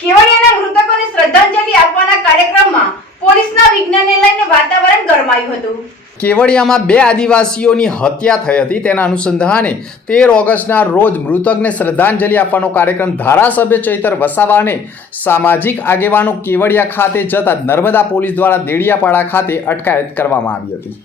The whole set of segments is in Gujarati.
કેવડિયાના મૃતકોને શ્રદ્ધાંજલિ આપવાના કાર્યક્રમમાં પોલીસના વિજ્ઞાનને લઈને વાતાવરણ ગરમાયું હતું. કેવડિયામાં બે આદિવાસીઓની હત્યા થઈ હતી. તેના અનુસંધાને તેર ઓગસ્ટના રોજ મૃતકને શ્રદ્ધાંજલિ આપવાનો કાર્યક્રમ ધારાસભ્ય ચૈતર વસાવાને સામાજિક આગેવાનો કેવડિયા ખાતે જતા નર્મદા પોલીસ દ્વારા દેડિયાપાડા ખાતે અટકાયત કરવામાં આવી હતી.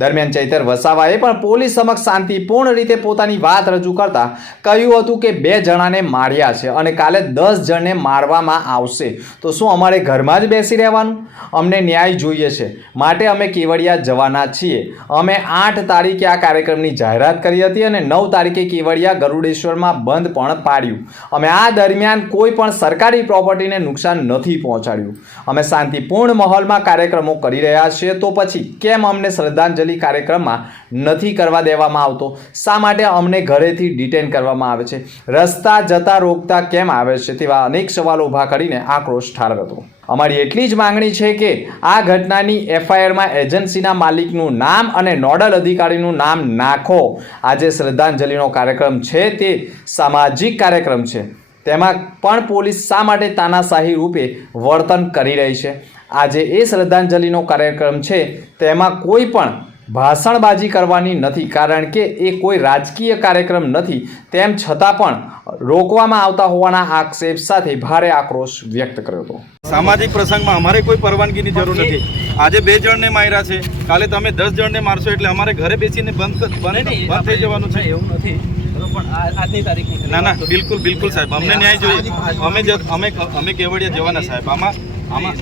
દરમિયાન ચૈતર વસાવાએ પણ પોલીસ સમક્ષ શાંતિપૂર્ણ રીતે પોતાની વાત રજૂ કરતા કહ્યું હતું કે બે જણાને માર્યા છે અને કાલે દસ જણને મારવામાં આવશે. તો શું અમારે ઘરમાં જ બેસી રહેવાનું? અમને ન્યાય જોઈએ છે. માટે અમે કેવડિયા જવાના છીએ. અમે આઠ તારીખે આ કાર્યક્રમની જાહેરાત કરી હતી અને નવ તારીખે કેવડિયા ગરુડેશ્વરમાં બંધ પણ પાડ્યું. અમે આ દરમિયાન કોઈ પણ સરકારી પ્રોપર્ટીને નુકસાન નથી પહોંચાડ્યું. અમે શાંતિપૂર્ણ માહોલમાં કાર્યક્રમો કરી રહ્યા છીએ. તો પછી કેમ અમને શ્રદ્ધાંજલિ કાર્યક્રમમાં નથી કરવા દેવામાં આવતો. શા માટે અમને ઘરેથી ડિટેન કરવામાં આવે છે? રસ્તા જતા રોકતા કેમ આવે છે? તેવા અનેક સવાલો ઊભા કરીને આક્રોશ ઠાર હતો. અમારી એટલી જ માંગણી છે કે આ ઘટનાની એફઆઈઆરમાં એજન્સીના માલિકનું નામ અને નોડલ અધિકારીનું નામ નાખો. આજે શ્રદ્ધાંજલિનો કાર્યક્રમ છે તે સામાજિક કાર્યક્રમ છે. તેમાં પણ પોલીસ શા માટે તાનાશાહી રૂપે વર્તન કરી રહી છે? આજે એ શ્રદ્ધાંજલિનો કાર્યક્રમ છે, તેમાં કોઈ પણ ભાષણબાજી કરવાની નથી કારણ કે એ કોઈ રાજકીય કાર્યક્રમ નથી. તેમ છતાં પણ રોકવામાં આવતા હોવાના આક્ષેપ સાથે ભારે આક્રોશ વ્યક્ત કર્યો હતો. સામાજિક પ્રસંગમાં અમારે કોઈ પરવાનગીની જરૂર નથી. આજે બે જણને માર્યા છે. કાલે તમે દસ જણને મારશો એટલે અમારે ઘરે બેસીને બંધ બને બંધ થઈ જવાનું છે. એવું નથી. બરોબર, પણ આ- આજની તારીખની ના ના બિલકુલ બિલકુલ સાહેબ. અમને ન્યાય જોઈએ. અમે જ- અમે અમે કેવડિયા જવાના સાહેબ. આમાં આમાં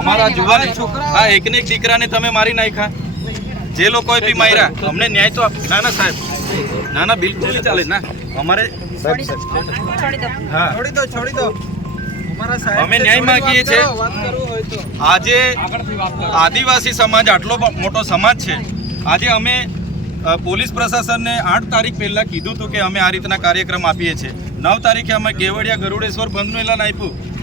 અમારા જુવાન આ એકને એક દીકરાને તમે મારી નાખ્યા. જે લોકોએ બી માર્યા અમને ન્યાય તો ના ના સાહેબ. ના ના બિલકુલ નહીં ચાલે. ના અમારે હા. છોડી દો છોડી દો. અમે ન્યાય માંગીએ છીએ. વાત કરવું હોય તો. આજે આદિવાસી સમાજ આટલો મોટો સમાજ છે. આજે અમે પોલીસ પ્રશાસનને આઠ તારીખ પહેલાં કીધું હતું કે અમે આ રીતના કાર્યક્રમ આપીએ છીએ. નવ તારીખે અમે કેવડિયા ગરુડેશ્વર બંધનું એલાન આપ્યું.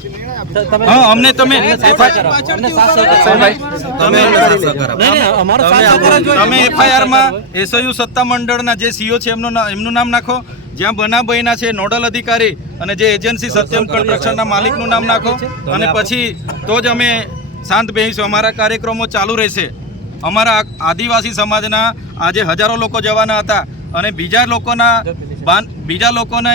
હા અમને તમે તમે એફઆઈઆરમાં એસયુ સત્તા મંડળના જે સીઓ છે એમનું એમનું નામ નાખો. જ્યાં બનાવ બન્યા છે નોડલ અધિકારી અને જે એજન્સી સત્યમ કન્સ્ટ્રક્શનના માલિકનું નામ નાખો. અને પછી તો જ અમે શાંત બેસીશું અમારા કાર્યક્રમો ચાલુ રહેશે. અમારા આદિવાસી સમાજના આજે હજારો લોકો જવાના હતા. અને બીજા લોકોના બીજા લોકોને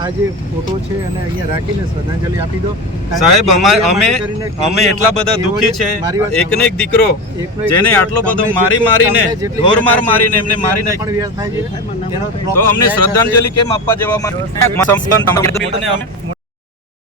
આ જે ફોટો છે અને અહીંયા રાખીને શ્રદ્ધાંજલિ આપી દો. સાહેબ અમે અમે એટલા બધા દુઃખી છે. એકને એક દીકરો. જેને આટલો બધો મારી મારીને તમને જેટલી ઢોર માર વ્યથા છે, મારીને એમને મારી નાખી તો અમને શ્રદ્ધાંજલિ કેમ આપવા જવા માટે